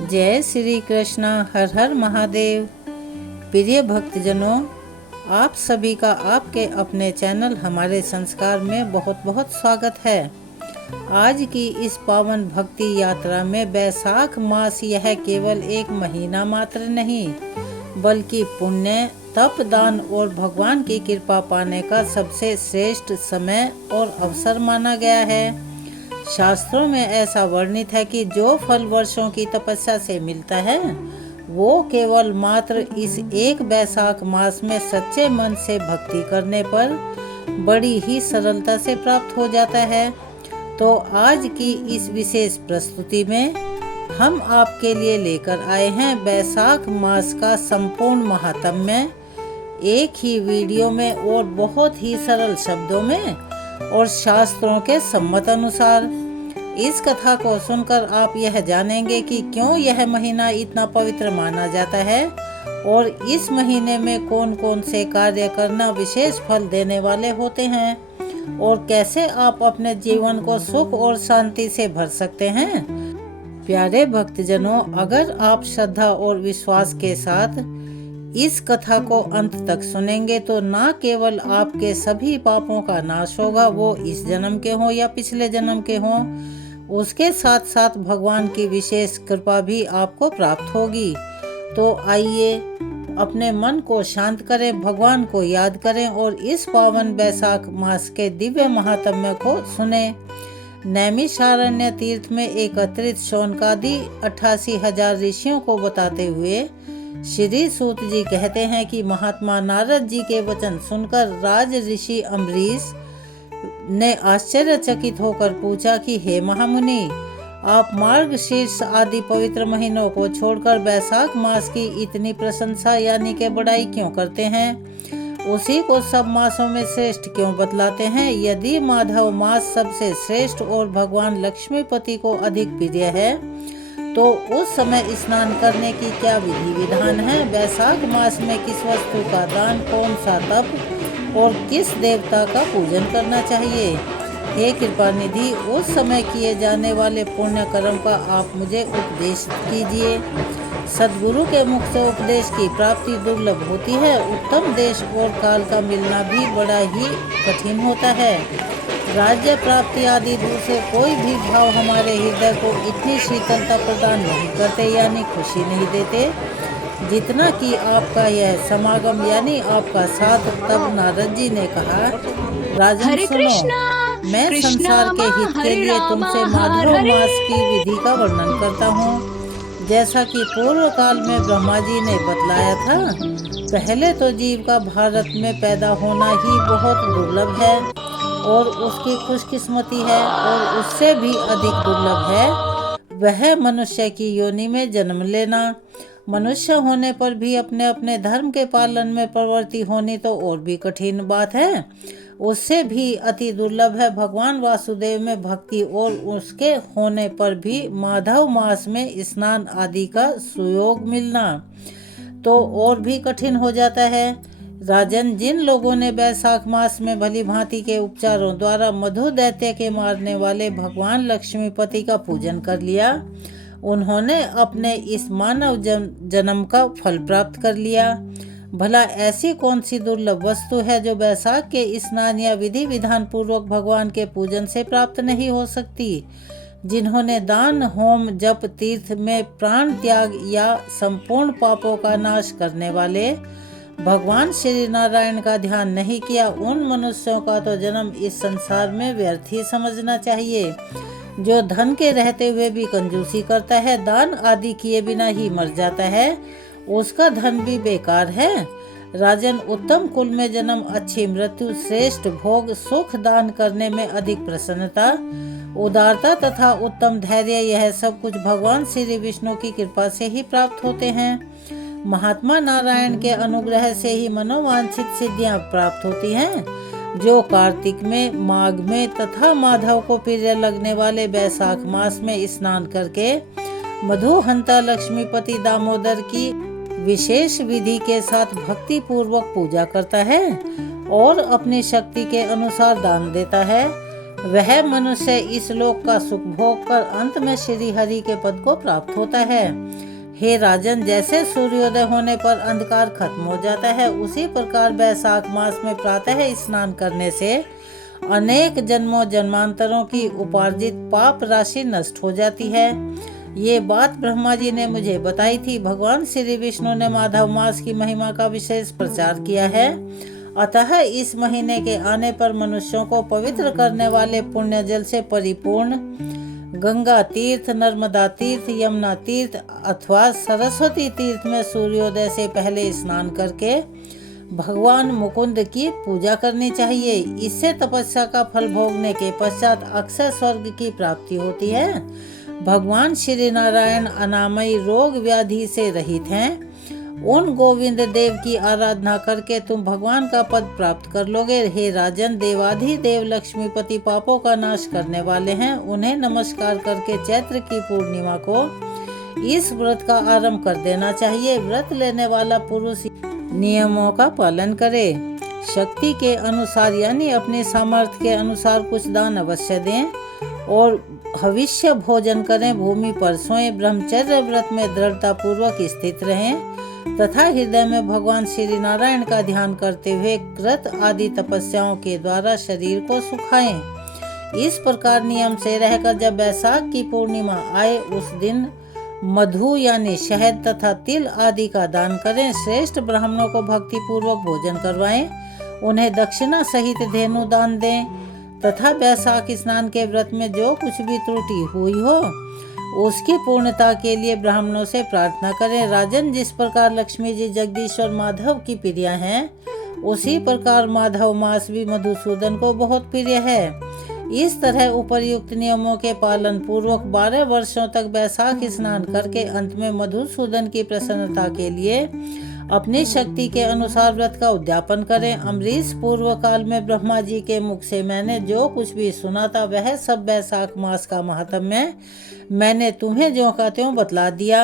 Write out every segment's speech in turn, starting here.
जय श्री कृष्ण। हर हर महादेव। प्रिय भक्तजनों, आप सभी का आपके अपने चैनल हमारे संस्कार में बहुत बहुत स्वागत है। आज की इस पावन भक्ति यात्रा में वैशाख मास यह केवल एक महीना मात्र नहीं, बल्कि पुण्य, तप, दान और भगवान की कृपा पाने का सबसे श्रेष्ठ समय और अवसर माना गया है। शास्त्रों में ऐसा वर्णित है कि जो फल वर्षों की तपस्या से मिलता है, वो केवल मात्र इस एक वैशाख मास में सच्चे मन से भक्ति करने पर बड़ी ही सरलता से प्राप्त हो जाता है। तो आज की इस विशेष प्रस्तुति में हम आपके लिए लेकर आए हैं वैशाख मास का संपूर्ण महात्म्य, एक ही वीडियो में और बहुत ही सरल शब्दों में और शास्त्रों के सम्मत अनुसार। इस कथा को सुनकर आप यह जानेंगे कि क्यों यह महीना इतना पवित्र माना जाता है और इस महीने में कौन कौन से कार्य करना विशेष फल देने वाले होते हैं और कैसे आप अपने जीवन को सुख और शांति से भर सकते हैं। प्यारे भक्तजनों, अगर आप श्रद्धा और विश्वास के साथ इस कथा को अंत तक सुनेंगे तो न केवल आपके सभी पापों का नाश होगा, वो इस जन्म के हों या पिछले जन्म के हों, उसके साथ साथ भगवान की विशेष कृपा भी आपको प्राप्त होगी। तो आइए अपने मन को शांत करें, भगवान को याद करें और इस पावन वैशाख मास के दिव्य महात्म्य को सुने। नैमिषारण्य तीर्थ में एकत्रित शौनकादि 88,000 ऋषियों को बताते हुए श्री सूत जी कहते हैं कि महात्मा नारद जी के वचन सुनकर राज ऋषि अम्बरीश ने आश्चर्यचकित होकर पूछा कि हे महामुनि, आप मार्गशीर्ष आदि पवित्र महीनों को छोड़कर वैशाख मास की इतनी प्रशंसा यानी कि बड़ाई क्यों करते हैं? उसी को सब मासों में श्रेष्ठ क्यों बतलाते हैं? यदि माधव मास सबसे श्रेष्ठ और भगवान लक्ष्मीपति को अधिक प्रिय है, तो उस समय स्नान करने की क्या विधि विधान है? वैशाख मास में किस वस्तु का दान, कौन सा तप और किस देवता का पूजन करना चाहिए? हे कृपा निधि, उस समय किए जाने वाले पुण्य कर्म का आप मुझे उपदेश कीजिए। सद्गुरु के मुख से उपदेश की प्राप्ति दुर्लभ होती है। उत्तम देश और काल का मिलना भी बड़ा ही कठिन होता है। राज्य प्राप्ति आदि दूसरे कोई भी भाव हमारे हृदय को इतनी शीतलता प्रदान नहीं करते यानी खुशी नहीं देते जितना कि आपका यह समागम यानी आपका साथ। तब नारद जी ने कहा, राजन सुनो, मैं संसार के हित के लिए तुमसे माधव मास की विधि का वर्णन करता हूँ। जैसा कि पूर्व काल में ब्रह्मा जी ने बतलाया था, पहले तो जीव का भारत में पैदा होना ही बहुत दुर्लभ है और उसकी खुशकिस्मती है, और उससे भी अधिक दुर्लभ है वह मनुष्य की योनि में जन्म लेना। मनुष्य होने पर भी अपने अपने धर्म के पालन में प्रवृत्ति होनी तो और भी कठिन बात है। उससे भी अति दुर्लभ है भगवान वासुदेव में भक्ति और उसके होने पर भी माधव मास में स्नान आदि का सुयोग मिलना तो और भी कठिन हो जाता है। राजन, जिन लोगों ने वैशाख मास में भली भांति के उपचारों द्वारा मधु दैत्य के मारने वाले भगवान लक्ष्मीपति का पूजन कर लिया, उन्होंने अपने इस मानव जन्म का फल प्राप्त कर लिया। भला ऐसी कौन सी दुर्लभ वस्तु है जो वैशाख के स्नान या विधि विधान पूर्वक भगवान के पूजन से प्राप्त नहीं हो सकती? जिन्होंने दान, होम, जप, तीर्थ में प्राण त्याग या संपूर्ण पापों का नाश करने वाले भगवान श्री नारायण का ध्यान नहीं किया, उन मनुष्यों का तो जन्म इस संसार में व्यर्थ ही समझना चाहिए। जो धन के रहते हुए भी कंजूसी करता है, दान आदि किए बिना ही मर जाता है, उसका धन भी बेकार है। राजन, उत्तम कुल में जन्म, अच्छी मृत्यु, श्रेष्ठ भोग, सुख दान करने में अधिक प्रसन्नता, उदारता तथा उत्तम धैर्य, यह सब कुछ भगवान श्री विष्णु की कृपा से ही प्राप्त होते हैं। महात्मा नारायण के अनुग्रह से ही मनोवांछित सिद्धियां प्राप्त होती हैं। जो कार्तिक में, माघ में तथा माधव को प्रिय लगने वाले वैशाख मास में स्नान करके मधुहंता लक्ष्मीपति दामोदर की विशेष विधि के साथ भक्ति पूर्वक पूजा करता है और अपनी शक्ति के अनुसार दान देता है, वह मनुष्य इस लोक का सुख भोग कर अंत में श्री हरि के पद को प्राप्त होता है। हे राजन, जैसे सूर्योदय होने पर अंधकार खत्म हो जाता है, उसी प्रकार वैशाख मास में प्रातः स्नान करने से अनेक जन्मों जन्मांतरों की उपार्जित पाप राशि नष्ट हो जाती है। ये बात ब्रह्मा जी ने मुझे बताई थी। भगवान श्री विष्णु ने माधव मास की महिमा का विशेष प्रचार किया है। अतः इस महीने के आने पर मनुष्यों को पवित्र करने वाले पुण्य जल से परिपूर्ण गंगा तीर्थ, नर्मदा तीर्थ, यमुना तीर्थ अथवा सरस्वती तीर्थ में सूर्योदय से पहले स्नान करके भगवान मुकुंद की पूजा करनी चाहिए। इससे तपस्या का फल भोगने के पश्चात अक्षय स्वर्ग की प्राप्ति होती है। भगवान श्री नारायण अनामयी रोग व्याधि से रहित हैं। उन गोविंद देव की आराधना करके तुम भगवान का पद प्राप्त कर लोगे। हे राजन, देवाधिदेव लक्ष्मीपति पापों का नाश करने वाले हैं। उन्हें नमस्कार करके चैत्र की पूर्णिमा को इस व्रत का आरंभ कर देना चाहिए। व्रत लेने वाला पुरुष नियमों का पालन करे, शक्ति के अनुसार यानी अपने सामर्थ्य के अनुसार कुछ दान अवश्य दें और हविष्य भोजन करें। भूमि पर सोएं, ब्रह्मचर्य व्रत में दृढ़ता पूर्वक स्थित रहें तथा हृदय में भगवान श्री नारायण का ध्यान करते हुए कृत आदि तपस्याओं के द्वारा शरीर को सुखाएं। इस प्रकार नियम से रहकर जब वैशाख की पूर्णिमा आए उस दिन मधु यानी शहद तथा तिल आदि का दान करें। श्रेष्ठ ब्राह्मणों को भक्ति पूर्वक भोजन करवाएं, उन्हें दक्षिणा सहित धेनु दान दें तथा वैशाख स्नान के व्रत में जो कुछ भी त्रुटि हुई हो उसकी पूर्णता के लिए ब्राह्मणों से प्रार्थना करें। राजन, जिस प्रकार लक्ष्मी जी जगदीश्वर माधव की प्रिया हैं, उसी प्रकार माधव मास भी मधुसूदन को बहुत प्रिय है। इस तरह उपर्युक्त नियमों के पालन पूर्वक 12 वर्षों तक वैशाख स्नान करके अंत में मधुसूदन की प्रसन्नता के लिए अपनी शक्ति के अनुसार व्रत का उद्यापन करें। अम्बरीश, पूर्व काल में ब्रह्मा जी के मुख से मैंने जो कुछ भी सुना था वह सब वैशाख मास का महात्म्य मैंने तुम्हें ज्यों का त्यों बतला दिया।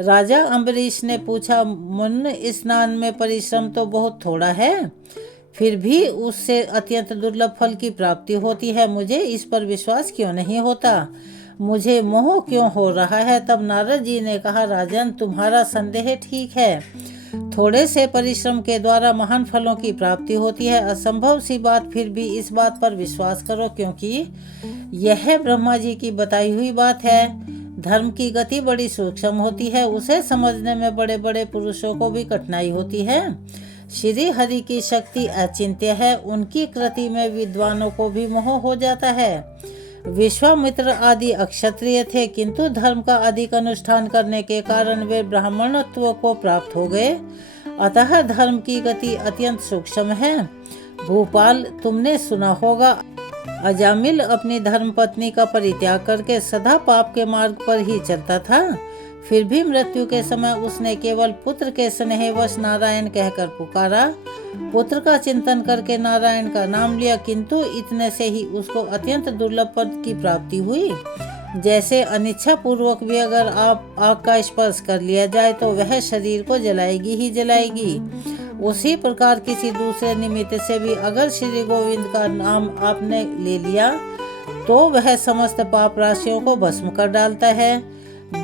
राजा अम्बरीश ने पूछा, मुन्न, स्नान में परिश्रम तो बहुत थोड़ा है, फिर भी उससे अत्यंत दुर्लभ फल की प्राप्ति होती है। मुझे इस पर विश्वास क्यों नहीं होता? मुझे मोह क्यों हो रहा है? तब नारद जी ने कहा, राजन, तुम्हारा संदेह ठीक है। थोड़े से परिश्रम के द्वारा महान फलों की प्राप्ति होती है। असंभव सी बात, फिर भी इस बात पर विश्वास करो, क्योंकि यह ब्रह्मा जी की बताई हुई बात है। धर्म की गति बड़ी सूक्ष्म होती है, उसे समझने में बड़े बड़े पुरुषों को भी कठिनाई होती है। श्री हरि की शक्ति अचिंत्य है, उनकी कृति में विद्वानों को भी मोह हो जाता है। विश्वामित्र आदि अक्षत्रिय थे, किंतु धर्म का अधिक अनुष्ठान करने के कारण वे ब्राह्मणत्व को प्राप्त हो गए। अतः धर्म की गति अत्यंत सूक्ष्म है। भूपाल, तुमने सुना होगा, अजामिल अपनी धर्मपत्नी का परित्याग करके सदा पाप के मार्ग पर ही चलता था। फिर भी मृत्यु के समय उसने केवल पुत्र के स्नेहवश नारायण कहकर पुकारा। पुत्र का चिंतन करके नारायण का नाम लिया, किंतु इतने से ही उसको अत्यंत दुर्लभ पद की प्राप्ति हुई। जैसे अनिच्छा पूर्वक भी अगर आग का स्पर्श कर लिया जाए तो वह शरीर को जलाएगी ही जलाएगी, उसी प्रकार किसी दूसरे निमित्त से भी अगर श्री गोविंद का नाम आपने ले लिया तो वह समस्त पाप राशियों को भस्म कर डालता है।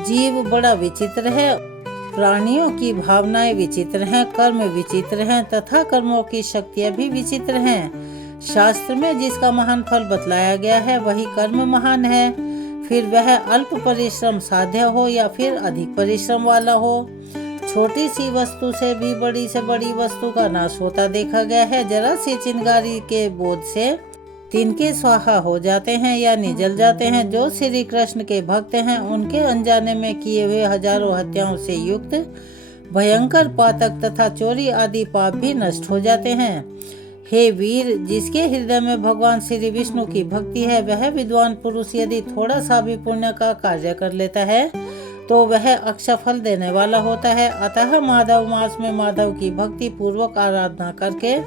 जीव बड़ा विचित्र है, प्राणियों की भावनाएं विचित्र हैं, कर्म विचित्र हैं तथा कर्मों की शक्तियां भी विचित्र हैं। शास्त्र में जिसका महान फल बतलाया गया है वही कर्म महान है, फिर वह अल्प परिश्रम साध्य हो या फिर अधिक परिश्रम वाला हो। छोटी सी वस्तु से भी बड़ी से बड़ी वस्तु का नाश होता देखा गया है। जरा सी चिंगारी के बोझ से तिनके स्वाहा हो जाते हैं यानी जल जाते हैं। जो श्री कृष्ण के भक्त हैं उनके अनजाने में किए हुए हजारों हत्याओं से युक्त भयंकर पातक तथा चोरी आदि पाप भी नष्ट हो जाते हैं। हे वीर, जिसके हृदय में भगवान श्री विष्णु की भक्ति है वह विद्वान पुरुष यदि थोड़ा सा भी पुण्य का कार्य कर लेता है तो वह अक्षय फल देने वाला होता है। अतः माधव मास में माधव की भक्ति पूर्वक आराधना करके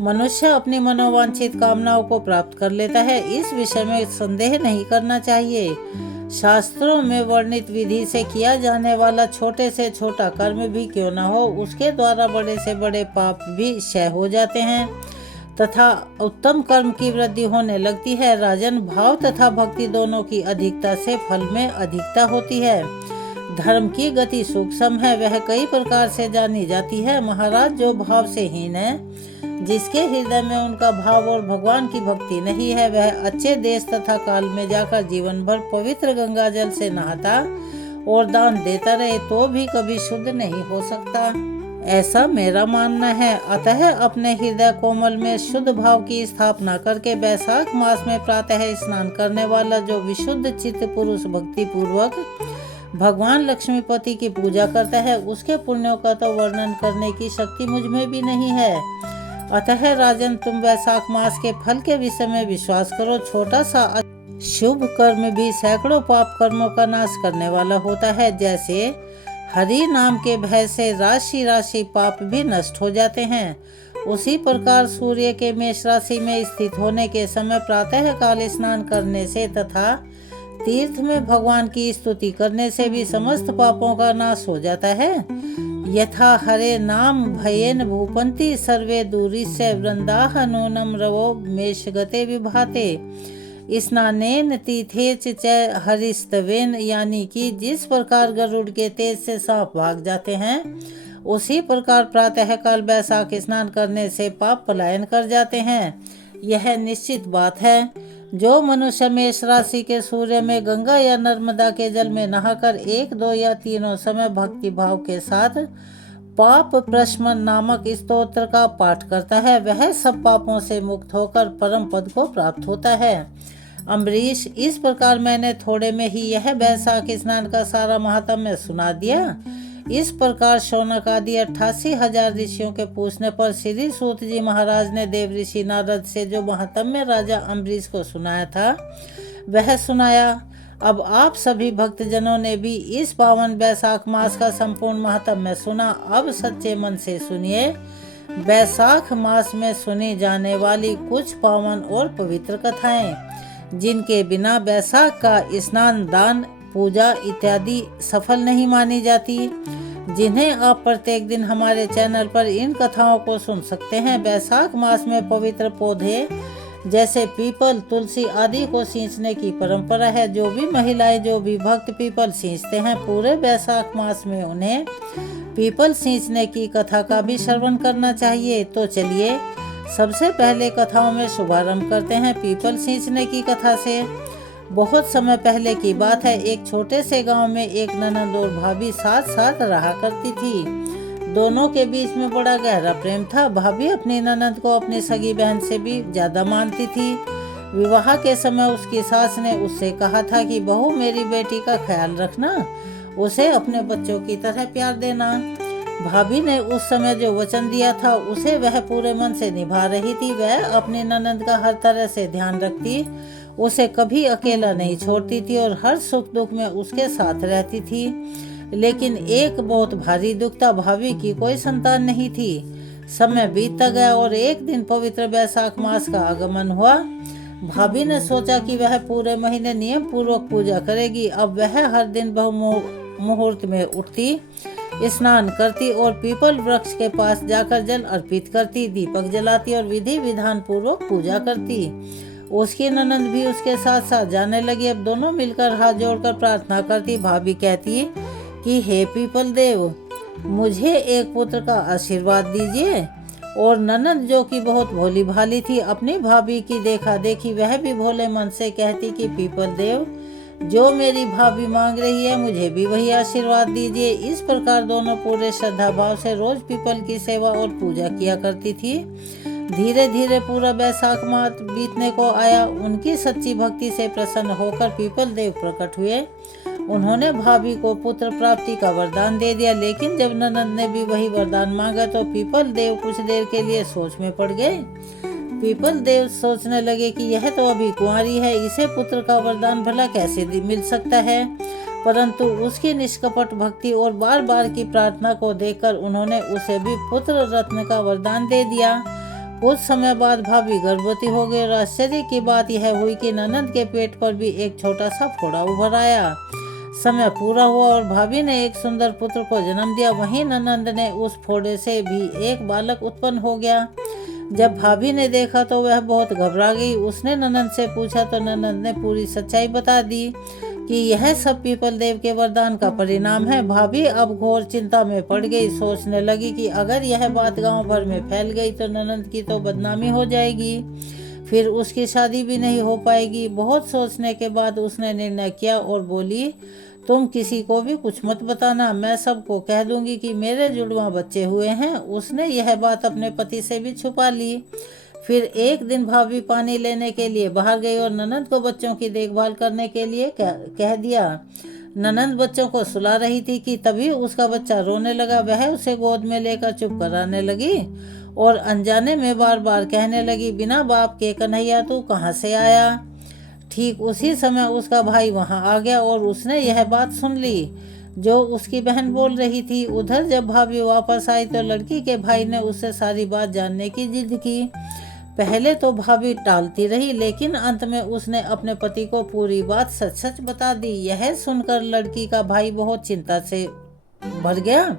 मनुष्य अपनी मनोवांछित कामनाओं को प्राप्त कर लेता है। इस विषय में संदेह नहीं करना चाहिए। शास्त्रों में वर्णित विधि से किया जाने वाला छोटे से छोटा कर्म भी क्यों न हो, उसके द्वारा बड़े से बड़े पाप भी क्षय हो जाते हैं तथा उत्तम कर्म की वृद्धि होने लगती है। राजन, भाव तथा भक्ति दोनों की अधिकता से फल में अधिकता होती है। धर्म की गति सूक्ष्म है, वह कई प्रकार से जानी जाती है। महाराज, जो भाव से हीन है, जिसके हृदय में उनका भाव और भगवान की भक्ति नहीं है, वह अच्छे देश तथा काल में जाकर जीवन भर पवित्र गंगा जल से नहाता और दान देता रहे तो भी कभी शुद्ध नहीं हो सकता। ऐसा मेरा मानना है। अतः अपने हृदय कोमल में शुद्ध भाव की स्थापना करके वैशाख मास में प्रातः स्नान करने वाला जो विशुद्ध चित्त पुरुष भक्ति पूर्वक भगवान लक्ष्मीपति की पूजा करता है, उसके पुण्यों का तो वर्णन करने की शक्ति मुझ में भी नहीं है। अतः राजन, तुम वैशाख मास के फल के विषय में विश्वास करो। छोटा सा शुभ कर्म भी सैकड़ों पाप कर्मों का नाश करने वाला होता है। जैसे हरि नाम के भय से राशि राशि पाप भी नष्ट हो जाते हैं, उसी प्रकार सूर्य के मेष राशि में स्थित होने के समय प्रातः काल स्नान करने से तथा तीर्थ में भगवान की स्तुति करने से भी समस्त पापों का नाश हो जाता है। यथा हरे नाम भयेन भूपन्ति सर्वे दूरिस्य वृंदाह नूनम रवो मेषगते विभाते स्नानेन तीर्थेच च हरिस्तवेन, यानी कि जिस प्रकार गरुड़ के तेज से सांप भाग जाते हैं, उसी प्रकार प्रातः काल वैशाख स्नान करने से पाप पलायन कर जाते हैं। यह निश्चित बात है। जो मनुष्य मेष राशि के सूर्य में गंगा या नर्मदा के जल में नहाकर 1, 2 या तीनों समय भक्ति भाव के साथ पाप प्रशमन नामक स्तोत्र का पाठ करता है, वह सब पापों से मुक्त होकर परम पद को प्राप्त होता है। अम्बरीश, इस प्रकार मैंने थोड़े में ही यह वैशाख स्नान का सारा महात्म्य सुना दिया। इस प्रकार शौनक आदि 88,000 ऋषियों के पूछने पर श्री सूत जी महाराज ने देव ऋषि नारद से जो महात्म्य राजा अम्बरीश को सुनाया था, वह सुनाया। अब आप सभी भक्तजनों ने भी इस पावन वैशाख मास का संपूर्ण महात्म्य सुना। अब सच्चे मन से सुनिए। वैशाख मास में सुनी जाने वाली कुछ पावन और पवित्र कथाएं, जिनके बिना वैशाख का स्नान, दान, पूजा इत्यादि सफल नहीं मानी जाती, जिन्हें आप प्रत्येक दिन हमारे चैनल पर इन कथाओं को सुन सकते हैं। वैशाख मास में पवित्र पौधे जैसे पीपल, तुलसी आदि को सींचने की परंपरा है। जो भी महिलाएं, जो भी भक्त पीपल सींचते हैं, पूरे वैशाख मास में उन्हें पीपल सींचने की कथा का भी श्रवण करना चाहिए। तो चलिए सबसे पहले कथाओं में शुभारंभ करते हैं पीपल सींचने की कथा से। बहुत समय पहले की बात है। एक छोटे से गांव में एक ननद और भाभी साथ साथ रहा करती थी। दोनों के बीच में बड़ा गहरा प्रेम था। भाभी अपनी ननद को अपनी सगी बहन से भी ज्यादा मानती थी। विवाह के समय उसकी सास ने उससे कहा था कि बहू, मेरी बेटी का ख्याल रखना, उसे अपने बच्चों की तरह प्यार देना। भाभी ने उस समय जो वचन दिया था, उसे वह पूरे मन से निभा रही थी। वह अपनी ननद का हर तरह से ध्यान रखती, उसे कभी अकेला नहीं छोड़ती थी और हर सुख दुख में उसके साथ रहती थी। लेकिन एक बहुत भारी दुख था, भाभी की कोई संतान नहीं थी। समय बीतता गया और एक दिन पवित्र वैशाख मास का आगमन हुआ। भाभी ने सोचा कि वह पूरे महीने नियम पूर्वक पूजा करेगी। अब वह हर दिन बहु मुहूर्त में उठती, स्नान करती और पीपल वृक्ष के पास जाकर जल अर्पित करती, दीपक जलाती और विधि विधान पूर्वक पूजा करती। उसकी ननद भी उसके साथ साथ जाने लगी। अब दोनों मिलकर हाथ जोड़कर प्रार्थना करती। भाभी कहती कि हे पीपल देव, मुझे एक पुत्र का आशीर्वाद दीजिए। और ननद, जो कि बहुत भोली भाली थी, अपनी भाभी की देखा देखी वह भी भोले मन से कहती कि पीपल देव, जो मेरी भाभी मांग रही है, मुझे भी वही आशीर्वाद दीजिए। इस प्रकार दोनों पूरे श्रद्धा भाव से रोज पीपल की सेवा और पूजा किया करती थी। धीरे धीरे पूरा वैशाख मास बीतने को आया। उनकी सच्ची भक्ति से प्रसन्न होकर पीपल देव प्रकट हुए। उन्होंने भाभी को पुत्र प्राप्ति का वरदान दे दिया। लेकिन जब ननद ने भी वही वरदान मांगा तो पीपल देव कुछ देर के लिए सोच में पड़ गए। पीपल देव सोचने लगे कि यह तो अभी कुंवारी है, इसे पुत्र का वरदान भला कैसे मिल सकता है। परंतु उसकी निष्कपट भक्ति और बार बार की प्रार्थना को देखकर उन्होंने उसे भी पुत्र रत्न का वरदान दे दिया। कुछ समय बाद भाभी गर्भवती हो गई और आश्चर्य की बात यह हुई कि ननद के पेट पर भी एक छोटा सा फोड़ा उभर आया। समय पूरा हुआ और भाभी ने एक सुंदर पुत्र को जन्म दिया। वहीं ननद ने उस फोड़े से भी एक बालक उत्पन्न हो गया। जब भाभी ने देखा तो वह बहुत घबरा गई। उसने ननंद से पूछा तो ननंद ने पूरी सच्चाई बता दी कि यह सब पीपल देव के वरदान का परिणाम है। भाभी अब घोर चिंता में पड़ गई। सोचने लगी कि अगर यह बात गांव भर में फैल गई तो ननंद की तो बदनामी हो जाएगी, फिर उसकी शादी भी नहीं हो पाएगी। बहुत सोचने के बाद उसने निर्णय किया और बोली, तुम किसी को भी कुछ मत बताना, मैं सबको कह दूंगी कि मेरे जुड़वा बच्चे हुए हैं। उसने यह बात अपने पति से भी छुपा ली। फिर एक दिन भाभी पानी लेने के लिए बाहर गई और ननंद को बच्चों की देखभाल करने के लिए कह दिया। ननंद बच्चों को सुला रही थी कि तभी उसका बच्चा रोने लगा। वह उसे गोद में लेकर चुप कराने लगी और अनजाने में बार बार कहने लगी, बिना बाप के कन्हैया तू कहाँ से आया। ठीक उसी समय उसका भाई वहां आ गया और उसने यह बात सुन ली जो उसकी बहन बोल रही थी। उधर जब भाभी वापस आई तो लड़की के भाई ने उससे सारी बात जानने की जिद की। पहले तो भाभी टालती रही, लेकिन अंत में उसने अपने पति को पूरी बात सच सच बता दी। यह सुनकर लड़की का भाई बहुत चिंता से भर गया।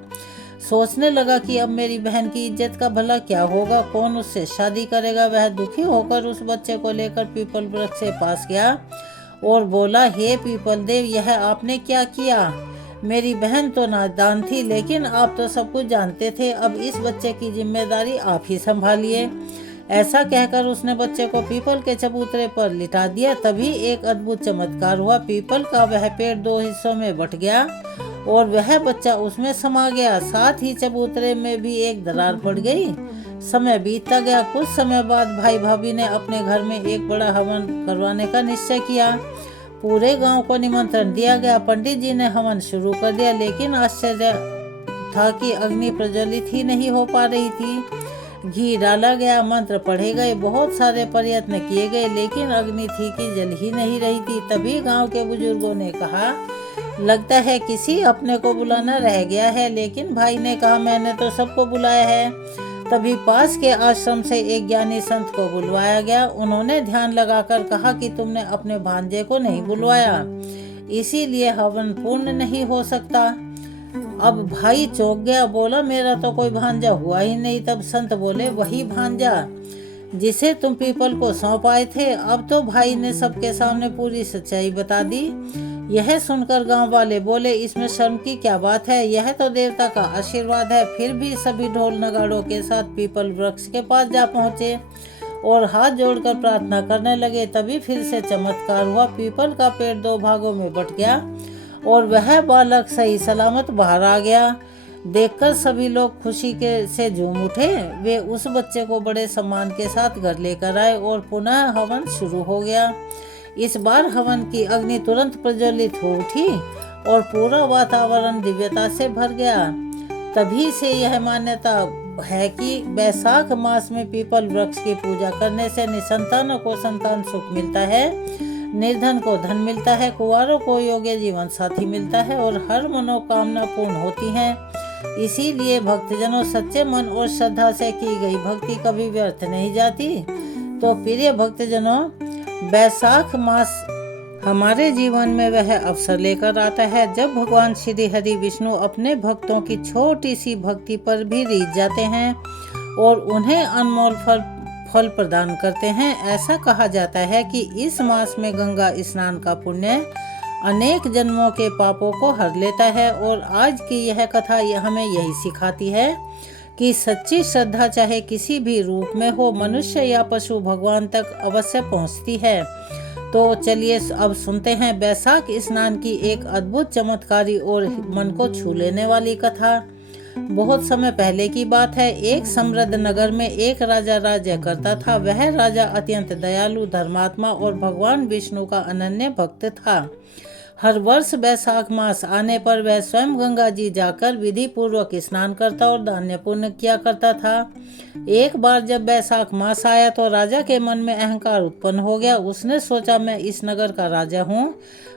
सोचने लगा कि अब मेरी बहन की इज्जत का भला क्या होगा, कौन उससे शादी करेगा। वह दुखी होकर उस बच्चे को लेकर पीपल वृक्ष के पास गया और बोला, हे पीपल देव, यह आपने क्या किया। मेरी बहन तो नादान थी, लेकिन आप तो सब कुछ जानते थे। अब इस बच्चे की जिम्मेदारी आप ही संभालिए। ऐसा कहकर उसने बच्चे को पीपल के चबूतरे पर लिटा दिया। तभी एक अद्भुत चमत्कार हुआ। पीपल का वह पेड़ 2 हिस्सों में बट गया और वह बच्चा उसमें समा गया। साथ ही चबूतरे में भी एक दरार पड़ गई। समय बीतता गया। कुछ समय बाद भाई भाभी ने अपने घर में एक बड़ा हवन करवाने का निश्चय किया। पूरे गांव को निमंत्रण दिया गया। पंडित जी ने हवन शुरू कर दिया, लेकिन आश्चर्य था कि अग्नि प्रज्वलित ही नहीं हो पा रही थी। घी डाला गया, मंत्र पढ़े गए, बहुत सारे प्रयत्न किए गए, लेकिन अग्नि थी कि जल ही नहीं रही थी। तभी गांव के बुजुर्गों ने कहा, लगता है किसी अपने को बुलाना रह गया है। लेकिन भाई ने कहा, मैंने तो सबको बुलाया है। तभी पास के आश्रम से एक ज्ञानी संत को बुलवाया गया। उन्होंने ध्यान लगाकर कहा कि तुमने अपने भांजे को नहीं बुलवाया, इसीलिए हवन पूर्ण नहीं हो सकता। अब भाई चौंक गया, बोला, मेरा तो कोई भांजा हुआ ही नहीं। तब संत बोले, वही भांजा जिसे तुम पीपल को सौंप आए थे। अब तो भाई ने सबके सामने पूरी सच्चाई बता दी। यह सुनकर गांव वाले बोले, इसमें शर्म की क्या बात है, यह तो देवता का आशीर्वाद है। फिर भी सभी ढोल नगाड़ों के साथ पीपल वृक्ष के पास जा पहुंचे और हाथ जोड़कर प्रार्थना करने लगे। तभी फिर से चमत्कार हुआ। पीपल का पेड़ 2 भागों में बट गया और वह बालक सही सलामत बाहर आ गया। देखकर सभी लोग खुशी से झूम उठे। वे उस बच्चे को बड़े सम्मान के साथ घर लेकर आए और पुनः हवन शुरू हो गया। इस बार हवन की अग्नि तुरंत प्रज्वलित हो उठी और पूरा वातावरण दिव्यता से भर गया। तभी से यह मान्यता है कि वैशाख मास में पीपल वृक्ष की पूजा करने से निसंतानों को संतान सुख मिलता है, निर्धन को धन मिलता है, कुंवारों को योग्य जीवन साथी मिलता है और हर मनोकामना पूर्ण होती है। इसीलिए भक्तजनों, सच्चे मन और श्रद्धा से की गई भक्ति कभी व्यर्थ नहीं जाती। तो प्रिय भक्तजनों, वैशाख मास हमारे जीवन में वह अवसर लेकर आता है जब भगवान श्री हरि विष्णु अपने भक्तों की छोटी सी भक्ति पर भी रीझ जाते हैं और उन्हें अनमोल फल प्रदान करते हैं। ऐसा कहा जाता है कि इस मास में गंगा स्नान का पुण्य अनेक जन्मों के पापों को हर लेता है। और आज की यह कथा हमें यही सिखाती है कि सच्ची श्रद्धा चाहे किसी भी रूप में हो, मनुष्य या पशु भगवान तक अवश्य पहुंचती है। तो चलिए अब सुनते हैं वैशाख स्नान की एक अद्भुत, चमत्कारी और मन को छू लेने वाली कथा। बहुत समय पहले की बात है। एक समृद्ध नगर में एक राजा राज्य करता था। वह राजा अत्यंत दयालु, धर्मात्मा और भगवान विष्णु का अनन्य भक्त था। हर वर्ष वैशाख मास आने पर वह स्वयं गंगा जी जाकर विधि पूर्वक स्नान करता और दान्य पुण्य किया करता था। एक बार जब वैशाख मास आया तो राजा के मन में अहंकार उत्पन्न हो गया। उसने सोचा, मैं इस नगर का राजा हूँ,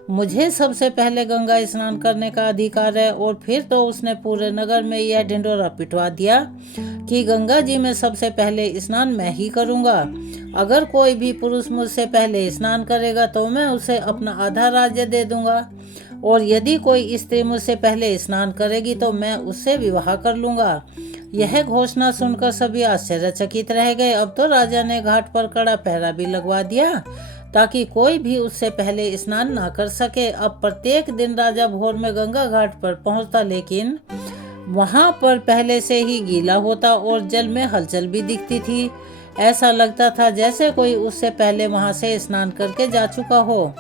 मुझे सबसे पहले गंगा स्नान करने का अधिकार है। और फिर तो उसने पूरे नगर में यह ढिंढोरा पिटवा दिया कि गंगा जी में सबसे पहले स्नान मैं ही करूँगा। अगर कोई भी पुरुष मुझसे पहले स्नान करेगा तो मैं उसे अपना आधा राज्य दे दूंगा। और यदि कोई स्त्री मुझसे पहले स्नान करेगी तो मैं उससे विवाह कर लूंगा। यह घोषणा सुनकर सभी आश्चर्यचकित रह गए। अब तो राजा ने घाट पर कड़ा पहरा भी लगवा दिया ताकि कोई भी उससे पहले स्नान ना कर सके। अब प्रत्येक दिन राजा भोर में गंगा घाट पर पहुंचता, लेकिन वहां पर पहले से ही गीला होता और जल में हलचल भी दिखती थी। ऐसा लगता था जैसे कोई उससे पहले वहां से स्नान करके जा चुका हो।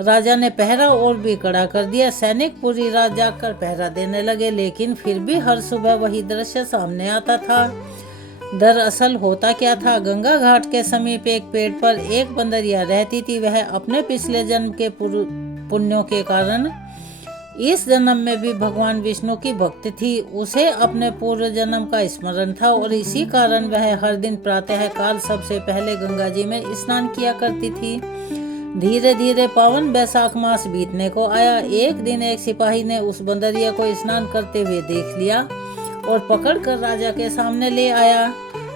राजा ने पहरा और भी कड़ा कर दिया। सैनिक पूरी रात जागकर पहरा देने लगे, लेकिन फिर भी हर सुबह वही दृश्य सामने आता था। दरअसल होता क्या था, गंगा घाट के समीप एक पेड़ पर एक बंदरिया रहती थी। वह अपने पिछले जन्म के पुण्यों के कारण इस जन्म में भी भगवान विष्णु की भक्त थी। उसे अपने पूर्व जन्म का स्मरण था और इसी कारण वह हर दिन प्रातः काल सबसे पहले गंगा जी में स्नान किया करती थी। धीरे धीरे पावन बैसाख मास बीतने को आया। एक दिन एक सिपाही ने उस बंदरिया को स्नान करते हुए देख लिया और पकड़कर राजा के सामने ले आया।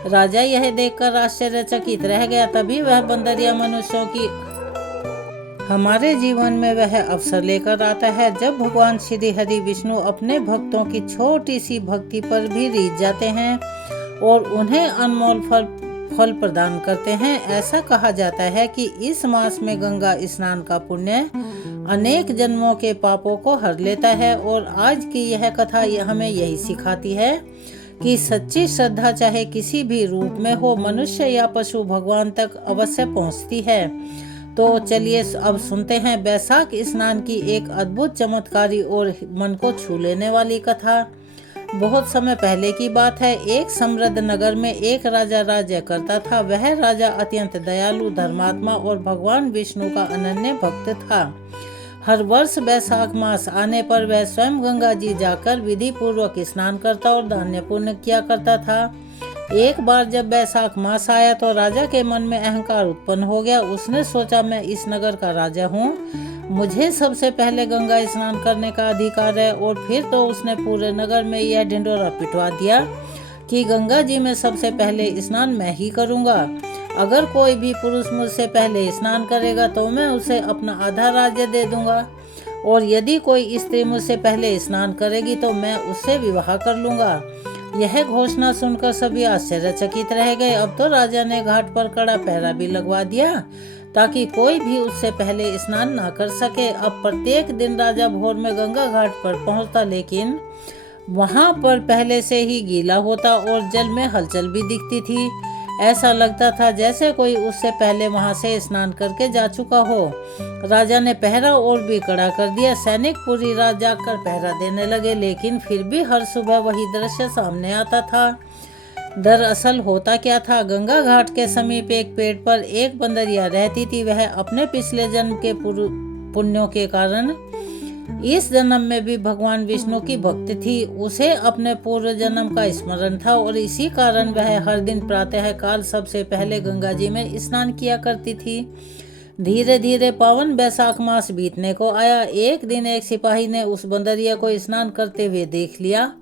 राजा यह देखकर आश्चर्यचकित रह गया। तभी वह बंदरिया मनुष्यों की हमारे जीवन में वह अवसर लेकर आता है जब भगवान श्री हरि विष्णु अपने भक्तों की छोटी सी भक्ति पर भी रीझ जाते हैं और उन्हें अनमोल फल प्रदान करते हैं। ऐसा कहा जाता है कि इस मास में गंगा स्नान का पुण्य अनेक जन्मों के पापों को हर लेता है। और आज की यह कथा हमें यही सिखाती है कि सच्ची श्रद्धा चाहे किसी भी रूप में हो, मनुष्य या पशु भगवान तक अवश्य पहुंचती है। तो चलिए अब सुनते हैं बैसाख स्नान की एक अद्भुत, चमत्कारी और मन को छू लेने वाली कथा। बहुत समय पहले की बात है। एक समृद्ध नगर में एक राजा राज्य करता था। वह राजा अत्यंत दयालु, धर्मात्मा और भगवान विष्णु का अनन्य भक्त था। हर वर्ष बैसाख मास आने पर वह स्वयं गंगा जी जाकर विधि पूर्वक स्नान करता और दान पुण्य किया करता था। एक बार जब बैसाख मास आया तो राजा के मन में अहंकार उत्पन्न हो गया। उसने सोचा, मैं इस नगर का राजा हूँ, मुझे सबसे पहले गंगा स्नान करने का अधिकार है। और फिर तो उसने पूरे नगर में यह ढिंढोरा पिटवा दिया कि गंगा जी में सबसे पहले स्नान मैं ही करूँगा। अगर कोई भी पुरुष मुझसे पहले स्नान करेगा तो मैं उसे अपना आधा राज्य दे दूंगा, और यदि कोई स्त्री मुझसे पहले स्नान करेगी तो मैं उससे विवाह कर लूंगा। यह घोषणा सुनकर सभी आश्चर्यचकित रह गए। अब तो राजा ने घाट पर कड़ा पहरा भी लगवा दिया ताकि कोई भी उससे पहले स्नान ना कर सके। अब प्रत्येक दिन राजा भोर में गंगा घाट पर पहुंचता, लेकिन वहां पर पहले से ही गीला होता और जल में हलचल भी दिखती थी। ऐसा लगता था जैसे कोई उससे पहले वहां से स्नान करके जा चुका हो। राजा ने पहरा और भी कड़ा कर दिया। सैनिक पूरी रात जागकर पहरा देने लगे, लेकिन फिर भी हर सुबह वही दृश्य सामने आता था। दरअसल होता क्या था, गंगा घाट के समीप एक पेड़ पर एक बंदरिया रहती थी। वह अपने पिछले जन्म के पुण्यों के कारण इस जन्म में भी भगवान विष्णु की भक्त थी। उसे अपने पूर्व जन्म का स्मरण था और इसी कारण वह हर दिन प्रातः काल सबसे पहले गंगा जी में स्नान किया करती थी। धीरे धीरे पावन बैसाख मास बीतने को आया। एक दिन एक सिपाही ने उस बंदरिया को स्नान करते हुए देख लिया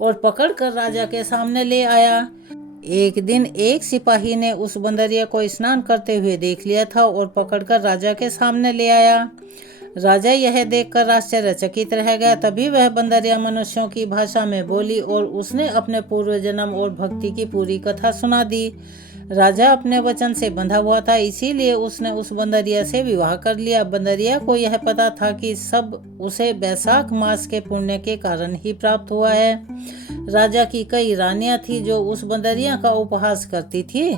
और पकड़कर राजा के सामने ले आया। एक दिन एक सिपाही ने उस बंदरिया को स्नान करते हुए देख लिया था और पकड़कर राजा के सामने ले आया। राजा यह देखकर आश्चर्यचकित रह गया। तभी वह बंदरिया मनुष्यों की भाषा में बोली और उसने अपने पूर्व जन्म और भक्ति की पूरी कथा सुना दी। राजा अपने वचन से बंधा हुआ था, इसीलिए उसने उस बंदरिया से विवाह कर लिया। बंदरिया को यह पता था कि सब उसे बैसाख मास के पुण्य के कारण ही प्राप्त हुआ है। राजा की कई रानियां थी जो उस बंदरिया का उपहास करती थी,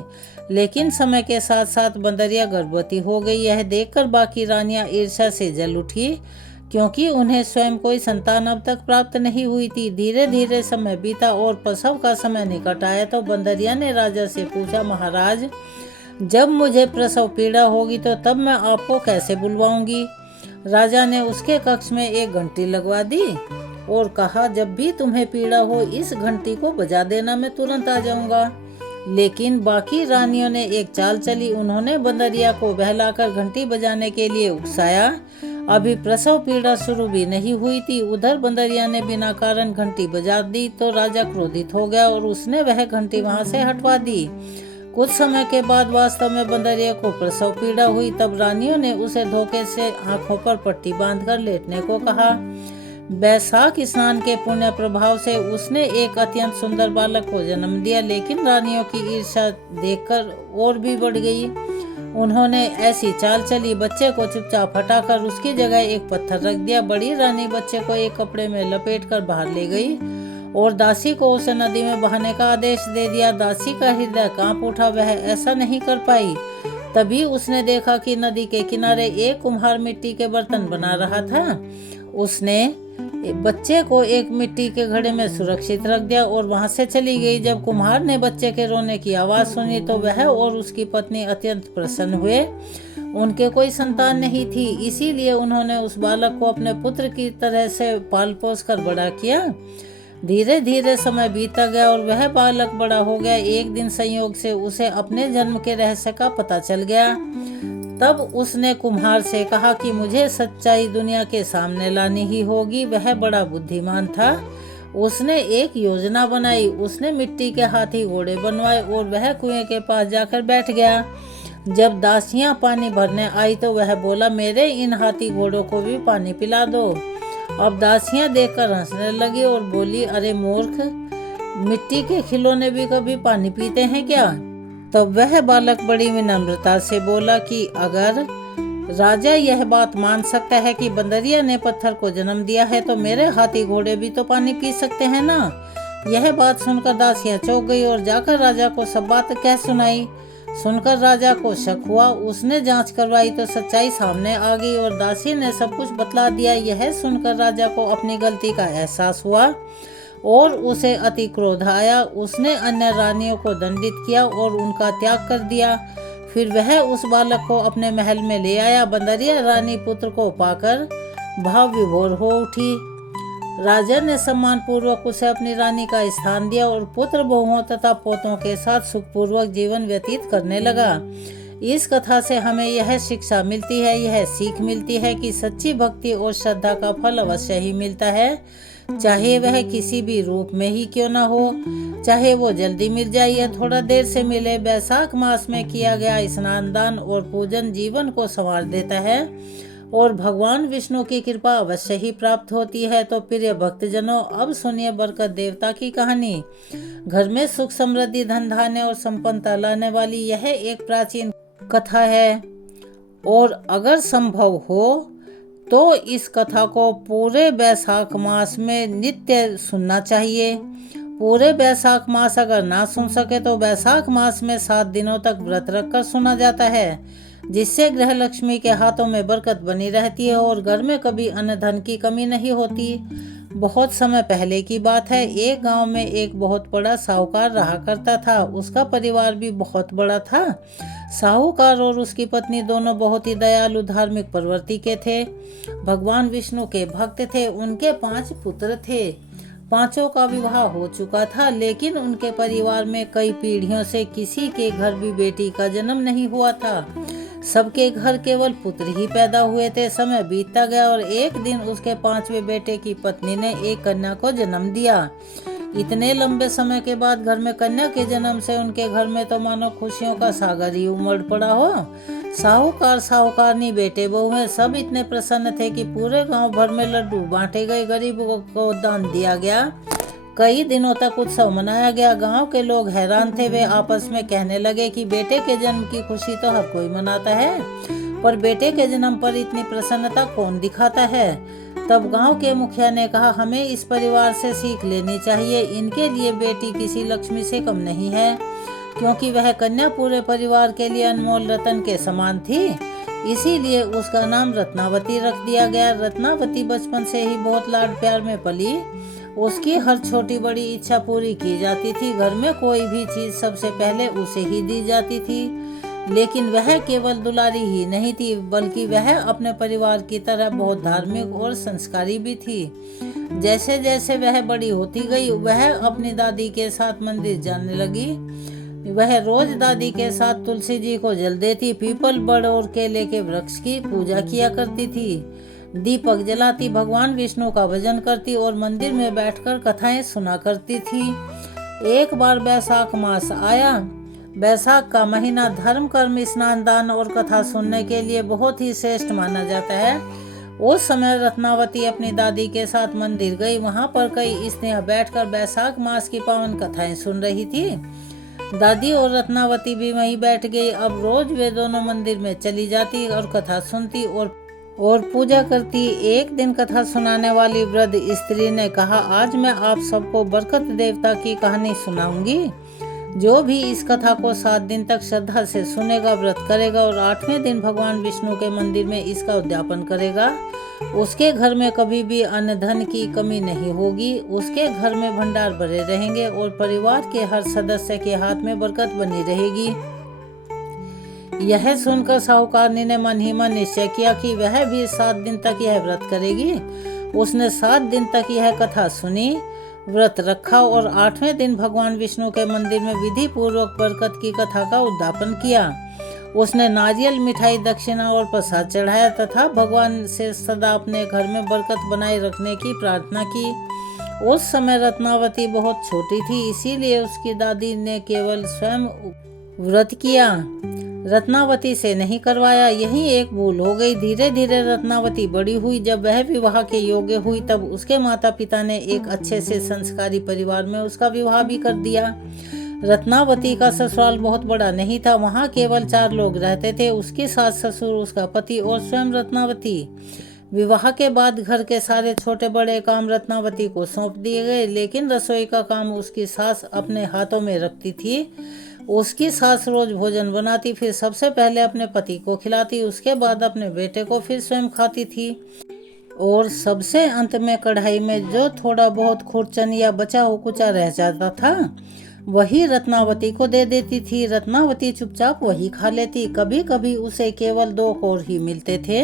लेकिन समय के साथ साथ बंदरिया गर्भवती हो गई। यह देखकर बाकी रानियां ईर्ष्या से जल उठी, क्योंकि उन्हें स्वयं कोई संतान अब तक प्राप्त नहीं हुई थी। धीरे धीरे समय बीता और प्रसव का समय निकट आया तो बंदरिया ने राजा से पूछा, महाराज, जब मुझे प्रसव पीड़ा होगी तो तब मैं आपको कैसे बुलवाऊंगी? राजा ने उसके कक्ष में एक घंटी लगवा दी और कहा, जब भी तुम्हें पीड़ा हो इस घंटी को बजा देना, मैं तुरंत आ जाऊंगा। लेकिन बाकी रानियों ने एक चाल चली। उन्होंने बंदरिया को बहलाकर घंटी बजाने के लिए उकसाया। अभी प्रसव पीड़ा शुरू भी नहीं हुई थी। उधर बंदरिया ने बिना कारण घंटी बजा दी तो राजा क्रोधित हो गया और उसने वह घंटी वहां से हटवा दी। कुछ समय के बाद वास्तव में बंदरिया को प्रसव पीड़ा हुई। तब रानियों ने उसे धोखे से आंखों पर पट्टी बांधकर लेटने को कहा। बैसाख स्नान के पुण्य प्रभाव से उसने एक अत्यंत सुंदर बालक को जन्म दिया, लेकिन रानियों की ईर्ष्या देखकर और भी बढ़ गई। उन्होंने ऐसी चाल चली, बच्चे को चुपचाप हटाकर उसकी जगह एक पत्थर रख दिया। बड़ी रानी बच्चे को एक कपड़े में लपेटकर बाहर ले गई और दासी को उसे नदी में बहाने का आदेश दे दिया। दासी का हृदय कांप उठा, वह ऐसा नहीं कर पाई। तभी उसने देखा कि नदी के किनारे एक कुम्हार मिट्टी के बर्तन बना रहा था। उसने बच्चे को एक मिट्टी के घड़े में सुरक्षित रख दिया और वहां से चली गई। जब कुम्हार ने बच्चे के रोने की आवाज सुनी तो वह और उसकी पत्नी अत्यंत प्रसन्न हुए। उनके कोई संतान नहीं थी, इसीलिए उन्होंने उस बालक को अपने पुत्र की तरह से पाल पोस कर बड़ा किया। धीरे धीरे समय बीता गया और वह बालक बड़ा हो गया। एक दिन संयोग से उसे अपने जन्म के रहस्य का पता चल गया। तब उसने कुम्हार से कहा कि मुझे सच्चाई दुनिया के सामने लानी ही होगी। वह बड़ा बुद्धिमान था। उसने एक योजना बनाई। उसने मिट्टी के हाथी घोड़े बनवाए और वह कुएं के पास जाकर बैठ गया। जब दासियां पानी भरने आई तो वह बोला, मेरे इन हाथी घोड़ों को भी पानी पिला दो। अब दासियां देखकर हंसने लगी और बोली, अरे मूर्ख, मिट्टी के खिलौने भी कभी पानी पीते हैं क्या? तब वह बालक बड़ी विनम्रता से बोला कि अगर राजा यह बात मान सकता है कि बंदरिया ने पत्थर को जन्म दिया है तो मेरे हाथी घोड़े भी तो पानी पी सकते हैं ना। यह बात सुनकर दासियां चौंक गई और जाकर राजा को सब बात कह सुनाई। सुनकर राजा को शक हुआ। उसने जांच करवाई तो सच्चाई सामने आ गई और दासी ने सब कुछ बतला दिया। यह सुनकर राजा को अपनी गलती का एहसास हुआ और उसे अति क्रोध आया। उसने अन्य रानियों को दंडित किया और उनका त्याग कर दिया। फिर वह उस बालक को अपने महल में ले आया। बंदरिया रानी पुत्र को पाकर भाव विभोर हो उठी। राजा ने सम्मान पूर्वक उसे अपनी रानी का स्थान दिया और पुत्र बहुओं तथा पोतों के साथ सुखपूर्वक जीवन व्यतीत करने लगा। इस कथा से हमें यह शिक्षा मिलती है, यह सीख मिलती है कि सच्ची भक्ति और श्रद्धा का फल अवश्य ही मिलता है, चाहे वह किसी भी रूप में ही क्यों न हो, चाहे वो जल्दी मिल जाए या थोड़ा देर से मिले। बैसाख मास में किया गया स्नान, दान और पूजन जीवन को संवार देता है और भगवान विष्णु की कृपा अवश्य ही प्राप्त होती है। तो प्रिय भक्तजनों, अब सुनिए बरकत देवता की कहानी। घर में सुख समृद्धि, धन धान्य और संपन्नता लाने वाली यह एक प्राचीन कथा है और अगर संभव हो तो इस कथा को पूरे बैसाख मास में नित्य सुनना चाहिए। पूरे बैसाख मास अगर ना सुन सके तो बैसाख मास में 7 दिनों तक व्रत रखकर सुना जाता है, जिससे गृह लक्ष्मी के हाथों में बरकत बनी रहती है और घर में कभी अन्न धन की कमी नहीं होती। बहुत समय पहले की बात है। एक गांव में एक बहुत बड़ा साहूकार रहा करता था। उसका परिवार भी बहुत बड़ा था। साहूकार और उसकी पत्नी दोनों बहुत ही दयालु धार्मिक प्रवृत्ति के थे। भगवान विष्णु के भक्त थे। उनके 5 पुत्र थे। 5 का विवाह हो चुका था, लेकिन उनके परिवार में कई पीढ़ियों से किसी के घर भी बेटी का जन्म नहीं हुआ था। सबके घर केवल पुत्र ही पैदा हुए थे। समय बीतता गया और एक दिन उसके 5वें बेटे की पत्नी ने एक कन्या को जन्म दिया। इतने लंबे समय के बाद घर में कन्या के जन्म से उनके घर में तो मानो खुशियों का सागर ही उमड़ पड़ा हो। साहूकार, साहूकारनी, बेटे बहुएं सब इतने प्रसन्न थे कि पूरे गांव भर में लड्डू बांटे गए, गरीबों को दान दिया गया। कई दिनों तक उत्सव मनाया गया। गांव के लोग हैरान थे। वे आपस में कहने लगे कि बेटे के जन्म की खुशी तो हर कोई मनाता है, पर बेटे के जन्म पर इतनी प्रसन्नता कौन दिखाता है। तब गांव के मुखिया ने कहा, हमें इस परिवार से सीख लेनी चाहिए। इनके लिए बेटी किसी लक्ष्मी से कम नहीं है, क्योंकि वह कन्या पूरे परिवार के लिए अनमोल रत्न के समान थी। इसीलिए उसका नाम रत्नावती रख दिया गया। रत्नावती बचपन से ही बहुत लाड प्यार में पली। उसकी हर छोटी बड़ी इच्छा पूरी की जाती थी। घर में कोई भी चीज सबसे पहले उसे ही दी जाती थी। लेकिन वह केवल दुलारी ही नहीं थी, बल्कि वह अपने परिवार की तरह बहुत धार्मिक और संस्कारी भी थी। जैसे जैसे वह बड़ी होती गई, वह अपनी दादी के साथ मंदिर जाने लगी। वह रोज दादी के साथ तुलसी जी को जल देती, पीपल, बड़ और केले के वृक्ष की पूजा किया करती थी, दीपक जलाती, भगवान विष्णु का भजन करती और मंदिर में बैठकर कथाएं सुना करती थी। एक बार बैसाख मास आया। बैसाख का महीना धर्म, कर्म, स्नान, दान और कथा सुनने के लिए बहुत ही श्रेष्ठ माना जाता है। उस समय रत्नावती अपनी दादी के साथ मंदिर गई। वहां पर कई स्त्रियां बैठकर बैसाख मास की पावन कथाएं सुन रही थी। दादी और रत्नावती भी वहीं बैठ गई। अब रोज वे दोनों मंदिर में चली जाती और कथा सुनती और पूजा करती। एक दिन कथा सुनाने वाली वृद्ध स्त्री ने कहा, आज मैं आप सबको बरकत देवता की कहानी सुनाऊंगी। जो भी इस कथा को 7 दिन तक श्रद्धा से सुनेगा, व्रत करेगा और 8वें दिन भगवान विष्णु के मंदिर में इसका उद्यापन करेगा, उसके घर में कभी भी अन्न धन की कमी नहीं होगी। उसके घर में भंडार भरे रहेंगे और परिवार के हर सदस्य के हाथ में बरकत बनी रहेगी। यह सुनकर साहूकारनी ने मन ही मन निश्चय किया कि वह भी 7 दिन तक यह व्रत करेगी। उसने 7 दिन तक यह कथा सुनी, व्रत रखा और 8वें दिन भगवान विष्णु के मंदिर में विधि पूर्वक बरकत की कथा का उद्यापन किया। उसने नारियल, मिठाई, दक्षिणा और प्रसाद चढ़ाया तथा भगवान से सदा अपने घर में बरकत बनाए रखने की प्रार्थना की। उस समय रत्नावती बहुत छोटी थी, इसीलिए उसकी दादी ने केवल स्वयं व्रत किया, रत्नावती से नहीं करवाया। यही एक भूल हो गई। धीरे धीरे रत्नावती बड़ी हुई। जब वह विवाह के योग्य हुई तब उसके माता पिता ने एक अच्छे से संस्कारी परिवार में उसका विवाह भी कर दिया। रत्नावती का ससुराल बहुत बड़ा नहीं था। वहाँ केवल 4 लोग रहते थे, उसकी सास, ससुर, उसका पति और स्वयं रत्नावती। विवाह के बाद घर के सारे छोटे बड़े काम रत्नावती को सौंप दिए गए, लेकिन रसोई का काम उसकी सास अपने हाथों में रखती थी। उसकी सास रोज भोजन बनाती, फिर सबसे पहले अपने पति को खिलाती, उसके बाद अपने बेटे को, फिर स्वयं खाती थी और सबसे अंत में कढ़ाई में जो थोड़ा बहुत खुरचन या बचा हो कुचा रह जाता था वही रत्नावती को दे देती थी। रत्नावती चुपचाप वही खा लेती। कभी कभी उसे केवल 2 कोर ही मिलते थे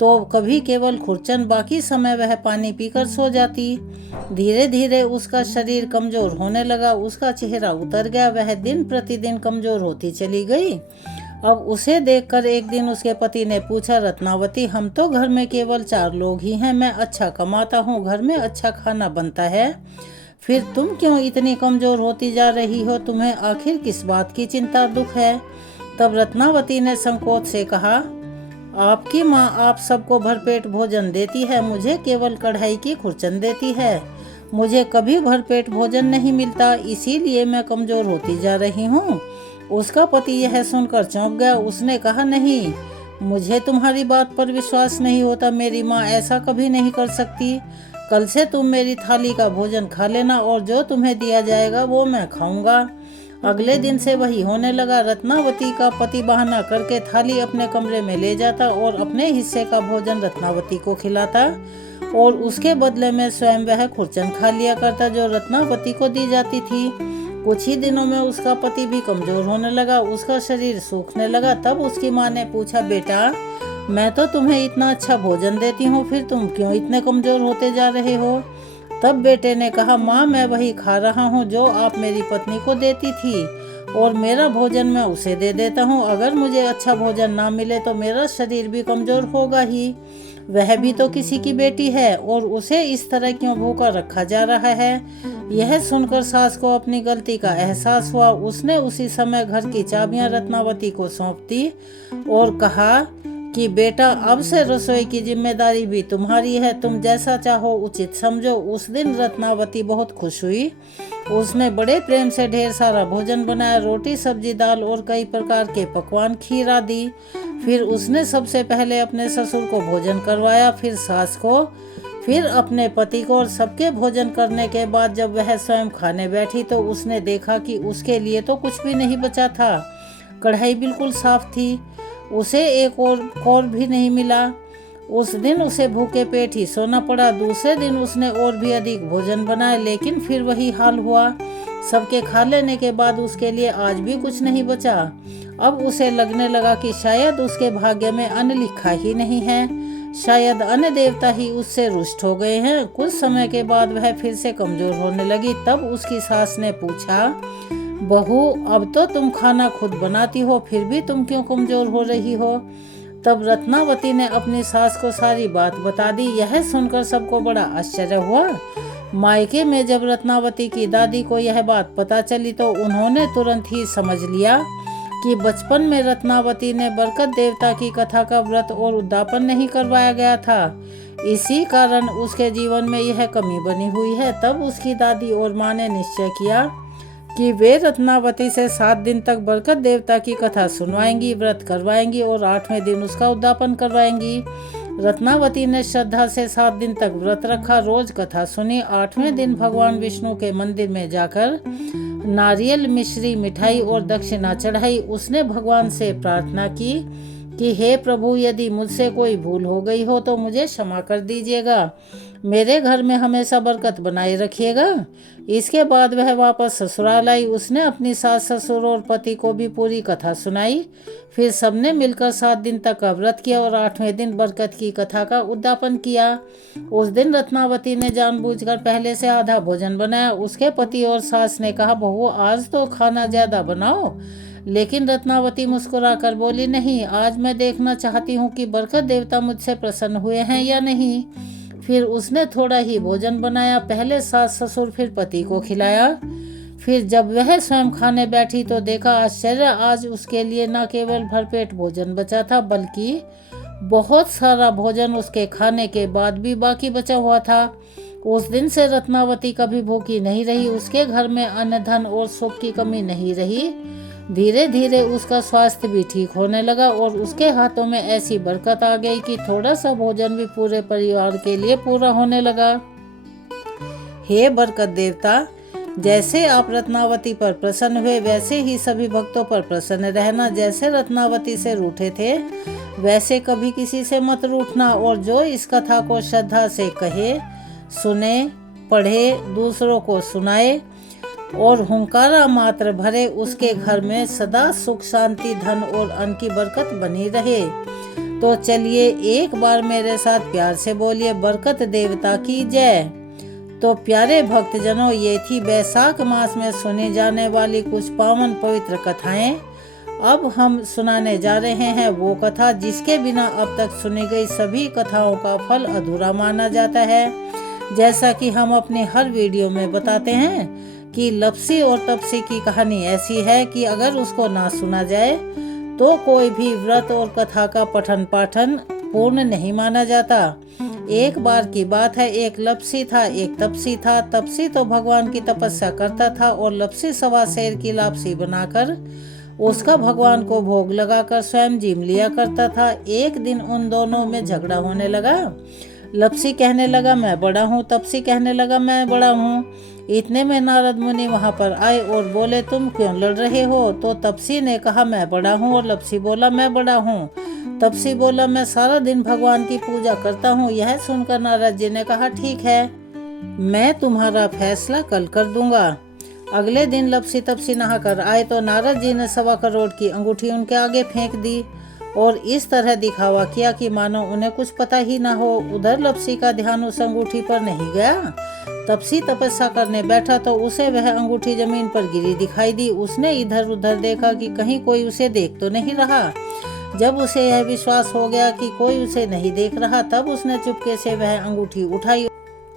तो कभी केवल खुरचन, बाकी समय वह पानी पीकर सो जाती। धीरे धीरे उसका शरीर कमजोर होने लगा, उसका चेहरा उतर गया, वह दिन प्रतिदिन कमजोर होती चली गई। अब उसे देखकर एक दिन उसके पति ने पूछा, रत्नावती, हम तो घर में केवल 4 लोग ही हैं, मैं अच्छा कमाता हूँ, घर में अच्छा खाना बनता है, फिर तुम क्यों इतनी कमजोर होती जा रही हो? तुम्हें आखिर किस बात की चिंता, दुख है? तब रत्नावती ने संकोच से कहा, आपकी माँ आप सबको भरपेट भोजन देती है, मुझे केवल कढ़ाई की खुरचन देती है। मुझे कभी भरपेट भोजन नहीं मिलता, इसीलिए मैं कमजोर होती जा रही हूँ। उसका पति यह सुनकर चौंक गया। उसने कहा, नहीं, मुझे तुम्हारी बात पर विश्वास नहीं होता। मेरी माँ ऐसा कभी नहीं कर सकती। कल से तुम मेरी थाली का भोजन खा लेना और जो तुम्हें दिया जाएगा वो मैं खाऊंगा। अगले दिन से वही होने लगा। रत्नावती का पति बहाना करके थाली अपने कमरे में ले जाता और अपने हिस्से का भोजन रत्नावती को खिलाता और उसके बदले में स्वयं वह खुरचन खा लिया करता जो रत्नावती को दी जाती थी। कुछ ही दिनों में उसका पति भी कमजोर होने लगा, उसका शरीर सूखने लगा। तब उसकी माँ ने पूछा, बेटा, मैं तो तुम्हें इतना अच्छा भोजन देती हूँ, फिर तुम क्यों इतने कमजोर होते जा रहे हो? तब बेटे ने कहा, माँ, मैं वही खा रहा हूँ जो आप मेरी पत्नी को देती थी और मेरा भोजन मैं उसे दे देता हूँ। अगर मुझे अच्छा भोजन ना मिले तो मेरा शरीर भी कमजोर होगा ही। वह भी तो किसी की बेटी है और उसे इस तरह क्यों भूखा रखा जा रहा है? यह सुनकर सास को अपनी गलती का एहसास हुआ। उसने उसी समय घर की चाबियां रत्नावती को सौंप दी और कहा कि बेटा, अब से रसोई की जिम्मेदारी भी तुम्हारी है, तुम जैसा चाहो उचित समझो। उस दिन रत्नावती बहुत खुश हुई। उसने बड़े प्रेम से ढेर सारा भोजन बनाया, रोटी, सब्जी, दाल और कई प्रकार के पकवान, खीर आदि। फिर उसने सबसे पहले अपने ससुर को भोजन करवाया, फिर सास को, फिर अपने पति को और सबके भोजन करने के बाद जब वह स्वयं खाने बैठी तो उसने देखा कि उसके लिए तो कुछ भी नहीं बचा था। कढ़ाई बिल्कुल साफ थी, उसे एक और कौर भी नहीं मिला। उस दिन उसे भूखे पेट ही सोना पड़ा। दूसरे दिन उसने और भी अधिक भोजन बनाए, लेकिन फिर वही हाल हुआ। सबके खा लेने के बाद उसके लिए आज भी कुछ नहीं बचा। अब उसे लगने लगा कि शायद उसके भाग्य में अन्न लिखा ही नहीं है, शायद अन्न देवता ही उससे रुष्ट हो गए हैं। कुछ समय के बाद वह फिर से कमजोर होने लगी। तब उसकी सास ने पूछा, बहू, अब तो तुम खाना खुद बनाती हो, फिर भी तुम क्यों कमजोर हो रही हो? तब रत्नावती ने अपनी सास को सारी बात बता दी। यह सुनकर सबको बड़ा आश्चर्य हुआ। मायके में जब रत्नावती की दादी को यह बात पता चली तो उन्होंने तुरंत ही समझ लिया कि बचपन में रत्नावती ने बरकत देवता की कथा का व्रत और उद्यापन नहीं करवाया गया था, इसी कारण उसके जीवन में यह कमी बनी हुई है। तब उसकी दादी और माँ ने निश्चय किया कि वे रत्नावती से 7 दिन तक बरकत देवता की कथा सुनवाएंगी, व्रत करवाएंगी और 8वें दिन उसका उद्यापन करवाएंगी। रत्नावती ने श्रद्धा से 7 दिन तक व्रत रखा, रोज कथा सुनी। 8वें दिन भगवान विष्णु के मंदिर में जाकर नारियल, मिश्री, मिठाई और दक्षिणा चढ़ाई। उसने भगवान से प्रार्थना की कि हे प्रभु, यदि मुझसे कोई भूल हो गई हो तो मुझे क्षमा कर दीजिएगा, मेरे घर में हमेशा बरकत बनाए रखिएगा। इसके बाद वह वापस ससुराल आई। उसने अपनी सास, ससुर और पति को भी पूरी कथा सुनाई। फिर सबने मिलकर 7 दिन तक का व्रत किया और 8वें दिन बरकत की कथा का उद्यापन किया। उस दिन रत्नावती ने जानबूझकर पहले से आधा भोजन बनाया। उसके पति और सास ने कहा, बहू आज तो खाना ज्यादा बनाओ। लेकिन रत्नावती मुस्कुराकर बोली, नहीं, आज मैं देखना चाहती हूँ कि बरकत देवता मुझसे प्रसन्न हुए हैं या नहीं। फिर उसने थोड़ा ही भोजन बनाया, पहले सास, ससुर, फिर पति को खिलाया। फिर जब वह स्वयं खाने बैठी तो देखा आश्चर्य, आज उसके लिए न केवल भरपेट भोजन बचा था बल्कि बहुत सारा भोजन उसके खाने के बाद भी बाकी बचा हुआ था। उस दिन से रत्नावती कभी भूखी नहीं रही। उसके घर में अन्न, धन और सुख की कमी नहीं रही। धीरे धीरे उसका स्वास्थ्य भी ठीक होने लगा और उसके हाथों में ऐसी बरकत आ गई कि थोड़ा सा भोजन भी पूरे परिवार के लिए पूरा होने लगा। हे बरकत देवता, जैसे आप रत्नावती पर प्रसन्न हुए वैसे ही सभी भक्तों पर प्रसन्न रहना। जैसे रत्नावती से रूठे थे वैसे कभी किसी से मत रूठना, और जो इस कथा को श्रद्धा से कहे, सुने, पढ़े, दूसरों को सुनाए और हुंकारा मात्र भरे, उसके घर में सदा सुख, शांति, धन और अन्न की बरकत बनी रहे। तो चलिए एक बार मेरे साथ प्यार से बोलिए, बरकत देवता की जय। तो प्यारे भक्तजनों, ये थी बैसाख मास में सुनी जाने वाली कुछ पावन पवित्र कथाएं। अब हम सुनाने जा रहे हैं वो कथा जिसके बिना अब तक सुनी गई सभी कथाओं का फल अधूरा माना जाता है। जैसा कि हम अपने हर वीडियो में बताते हैं कि लप्सी और तपसी की कहानी ऐसी है कि अगर उसको ना सुना जाए तो कोई भी व्रत और कथा का पठन पाठन पूर्ण नहीं माना जाता। एक बार की बात है, एक लप्सी था, एक तपसी था। तपसी तो भगवान की तपस्या करता था और लप्सी 1.25 सेर की लापसी बनाकर उसका भगवान को भोग लगाकर स्वयं जीम लिया करता था। एक दिन उन दोनों में झगड़ा होने लगा। लप्सी कहने लगा मैं बड़ा हूँ, तपसी कहने लगा मैं बड़ा हूँ। इतने में नारद मुनि वहाँ पर आए और बोले, तुम क्यों लड़ रहे हो? तो तपसी ने कहा मैं बड़ा हूँ और लप्सी बोला मैं बड़ा हूँ। तपसी बोला मैं सारा दिन भगवान की पूजा करता हूँ। यह सुनकर नारद जी ने कहा ठीक है, मैं तुम्हारा फैसला कल कर दूंगा। अगले दिन लप्सी तपसी नहाकर आए तो नारद जी ने 1.25 करोड़ की अंगूठी उनके आगे फेंक दी और इस तरह दिखावा किया कि मानो उन्हें कुछ पता ही ना हो। उधर लप्सी का ध्यान उस अंगूठी पर नहीं गया। तपसी तपस्या करने बैठा तो उसे वह अंगूठी जमीन पर गिरी दिखाई दी। उसने इधर उधर देखा कि कहीं कोई उसे देख तो नहीं रहा। जब उसे यह विश्वास हो गया कि कोई उसे नहीं देख रहा तब उसने चुपके से वह अंगूठी उठाई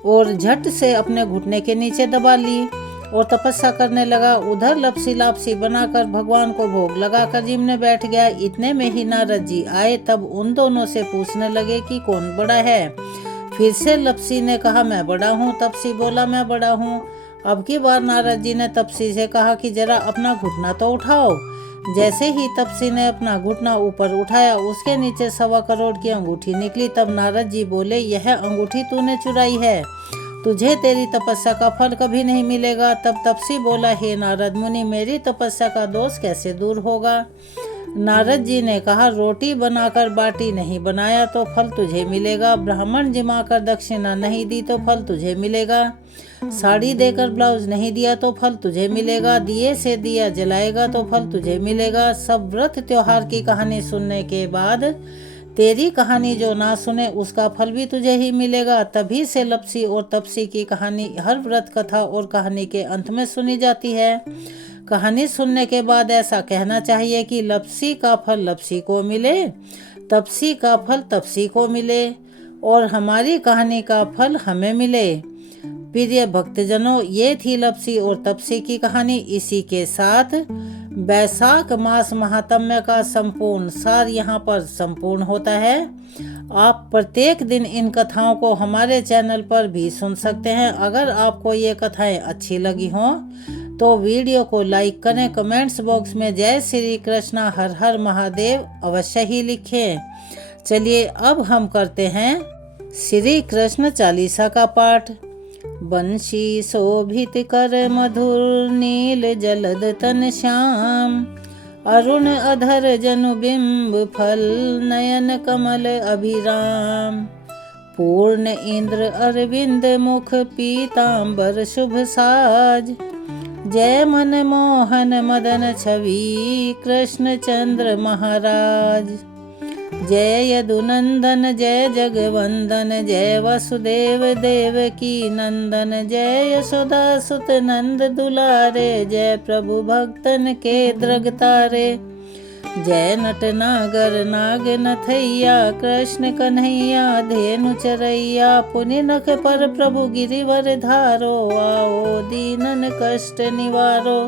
और झट से अपने घुटने के नीचे दबा ली और तपस्या करने लगा। उधर लप्सी लापसी बनाकर भगवान को भोग लगाकर जिमने बैठ गया। इतने में ही नारद जी आए। तब उन दोनों से पूछने लगे कि कौन बड़ा है। फिर से लप्सी ने कहा मैं बड़ा हूँ, तपसी बोला मैं बड़ा हूँ। अब की बार नारद जी ने तपसी से कहा कि जरा अपना घुटना तो उठाओ। जैसे ही तपसी ने अपना घुटना ऊपर उठाया उसके नीचे 1.25 करोड़ की अंगूठी निकली। तब नारद जी बोले यह अंगूठी तूने चुराई है, तुझे तेरी तपस्या का फल कभी नहीं मिलेगा। तब तपसी बोला हे नारद मुनि, मेरी तपस्या का दोष कैसे दूर होगा? नारद जी ने कहा रोटी बनाकर बाटी नहीं बनाया तो फल तुझे मिलेगा, ब्राह्मण जिमाकर दक्षिणा नहीं दी तो फल तुझे मिलेगा, साड़ी देकर ब्लाउज नहीं दिया तो फल तुझे मिलेगा, दिए से दिया जलाएगा तो फल तुझे मिलेगा। सब व्रत त्योहार की कहानी सुनने के बाद तेरी कहानी जो ना सुने उसका फल भी तुझे ही मिलेगा। तभी से लप्सी और तपसी की कहानी हर व्रत कथा और कहानी के अंत में सुनी जाती है। कहानी सुनने के बाद ऐसा कहना चाहिए कि लप्सी का फल लप्सी को मिले, तपसी का फल तपसी को मिले और हमारी कहानी का फल हमें मिले। प्रिय भक्तजनों, ये थी लपसी और तपसी की कहानी। इसी के साथ वैशाख मास महात्म्य का संपूर्ण सार यहाँ पर संपूर्ण होता है। आप प्रत्येक दिन इन कथाओं को हमारे चैनल पर भी सुन सकते हैं। अगर आपको ये कथाएं अच्छी लगी हों तो वीडियो को लाइक करें, कमेंट्स बॉक्स में जय श्री कृष्णा हर हर महादेव अवश्य ही लिखें। चलिए अब हम करते हैं श्री कृष्ण चालीसा का पाठ। बंशी शोभित कर मधुर नील जलद तन श्याम, अरुण अधर जनु बिंब फल नयन कमल अभिराम। पूर्ण इंद्र अरविंद मुख पीतांबर शुभ साज, जय मन मोहन मदन छवि कृष्ण चंद्र महाराज। जय यदुनंदन जय जगवंदन, जय वसुदेव देवकी नंदन, जय यशोदा सुत नंद दुलारे, जय प्रभु भक्तन के द्रगतारे। जय नट नागर नाग नथैया, कृष्ण कन्हैया धेनु चरैया। पुनि नख पर प्रभु गिरिवर धारो, आओ दीनन कष्ट निवारो।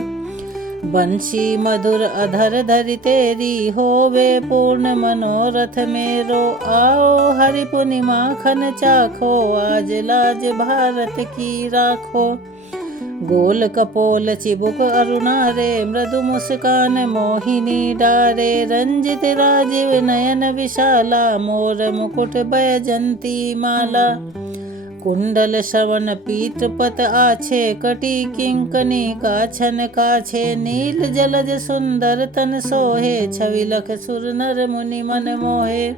बंशी मधुर अधर धरि तेरी, होवे पूर्ण मनोरथ मेरो। आओ हरि पुनि माखन चाखो, आज लाज भारत की राखो। गोल कपोल चिबुक अरुणारे, मृदु मुस्कान मोहिनी डारे। रंजित राजीव नयन विशाला, मोर मुकुट बैजंती माला। कुंडल श्रवण पीतपत आछे, कटी किंकनी काछन काछे। नील जलज सुंदर तन सोहे, छवि लख सुर नर मुनि मन मोहे।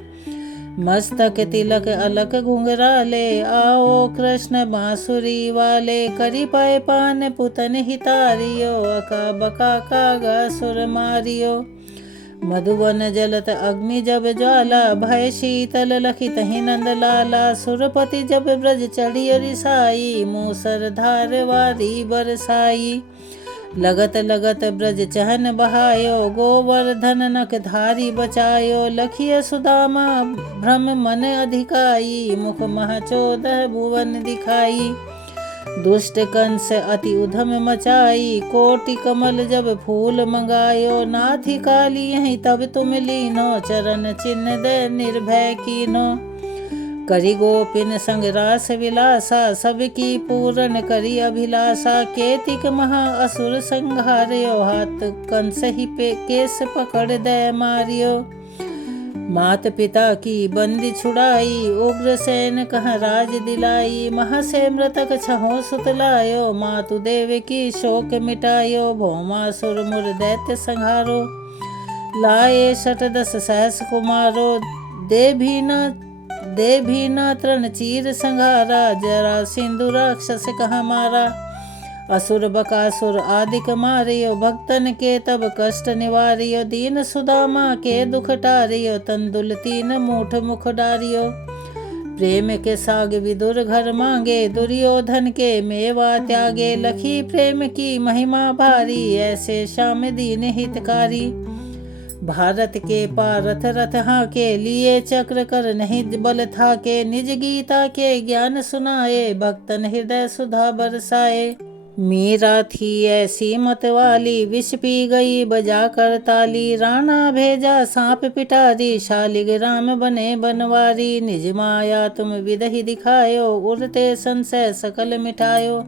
मस्तक तिलक अलक घुंघराले, आओ कृष्ण बांसुरी वाले। करी पाए पान पुतन हितारियो, अका बका कागा सुर मारियो। मधुवन जलत अग्नि जब ज्वाला, भय शीतल लखित ही नंद लाला। सुरपति जब ब्रज चढ़ी रिसाई, मूसर धार वारी बरसाई। लगत लगत ब्रज चहन बहायो, गोवर्धन नख धारी बचायो। लखिय सुदामा भ्रम मन अधिकाई, मुख मह 14 भुवन दिखाई। दुष्ट कंस अति उधम मचाई, कोटि कमल जब फूल मंगायो। नाथी काली यहीं तब तुम लीनो, चरण चिन्ह दे निर्भय कीनो। करी गोपिन संग रास विलासा, सबकी पूरन करी अभिलाषा। केतिक महा असुर संहार्यो, हाथ कंस ही पे केस पकड़ दे मारियो। मात पिता की बंदी छुड़ाई, उग्रसेन कह राज दिलाई। महसे मृतक छहो सुत लायो, मातु देव की शोक मिटायो। भौमासुर मुर दैत्य संहारो, लाए 10 सहस कुमारो। दे भी न तृण चीर संहारा, जरा सिंधु राक्षस कहा मारा। असुर बकासुर आदिक मारियो, भक्तन के तब कष्ट निवारियो। दीन सुदामा के दुख टारियो, तंदुल 3 मूठ मुख डारियो। प्रेम के साग विदुर घर मांगे, दुर्योधन के मेवा त्यागे। लखी प्रेम की महिमा भारी, ऐसे श्याम दीन हितकारी। भारत के पारथ रथ हाके, लिए चक्र कर नहीं बल था के। निज गीता के ज्ञान सुनाए, भक्तन हृदय सुधा बरसाए। मीरा थी ऐसी मत वाली, विष पी गई बजा कर ताली। राणा भेजा सांप पिटारी, शालिग्राम बने बनवारी। निज माया तुम विदहि दिखायो, उड़ते संशय सकल मिटायो।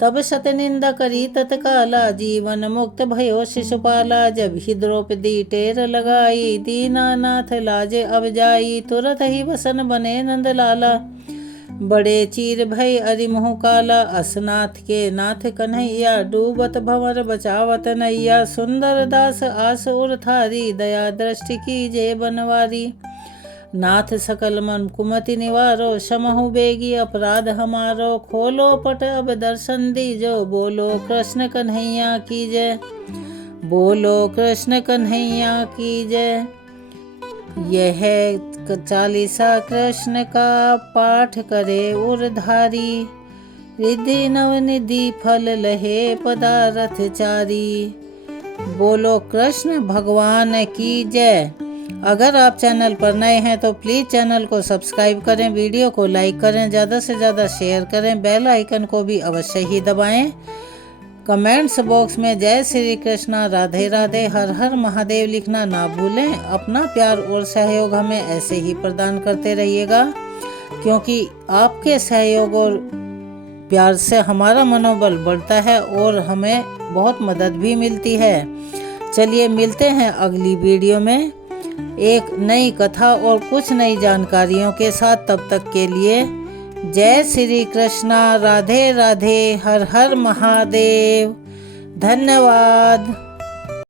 तब सत निंदा करी तत्काला, जीवन मुक्त भयो शिशुपाला। जब ही द्रौपदी टेर लगाई, दीनानाथ लाजे अब जाई। तुरत ही वसन बने नंद लाला, बड़े चीर भय अरिमुह काला। असनाथ के नाथ कन्हैया, डूबत भंवर बचावत नैया। सुंदर दास आस उर थारी, दया दृष्टि की जय बनवारी। नाथ सकल मन कुमति निवारो, समहु बेगी अपराध हमारो। खोलो पट अब दर्शन दीजो, बोलो कृष्ण कन्हैया की जय। बोलो कृष्ण कन्हैया की जय। यह चालीसा कृष्ण का पाठ करे उरधारी, रिद्धि नवनिधि फल लहे पदारथ चारी। बोलो कृष्ण भगवान की जय। अगर आप चैनल पर नए हैं तो प्लीज़ चैनल को सब्सक्राइब करें, वीडियो को लाइक करें, ज़्यादा से ज़्यादा शेयर करें, बेल आइकन को भी अवश्य ही दबाएं। कमेंट्स बॉक्स में जय श्री कृष्णा, राधे राधे, हर हर महादेव लिखना ना भूलें। अपना प्यार और सहयोग हमें ऐसे ही प्रदान करते रहिएगा, क्योंकि आपके सहयोग और प्यार से हमारा मनोबल बढ़ता है और हमें बहुत मदद भी मिलती है। चलिए मिलते हैं अगली वीडियो में एक नई कथा और कुछ नई जानकारियों के साथ। तब तक के लिए जय श्री कृष्णा, राधे राधे, हर हर महादेव। धन्यवाद।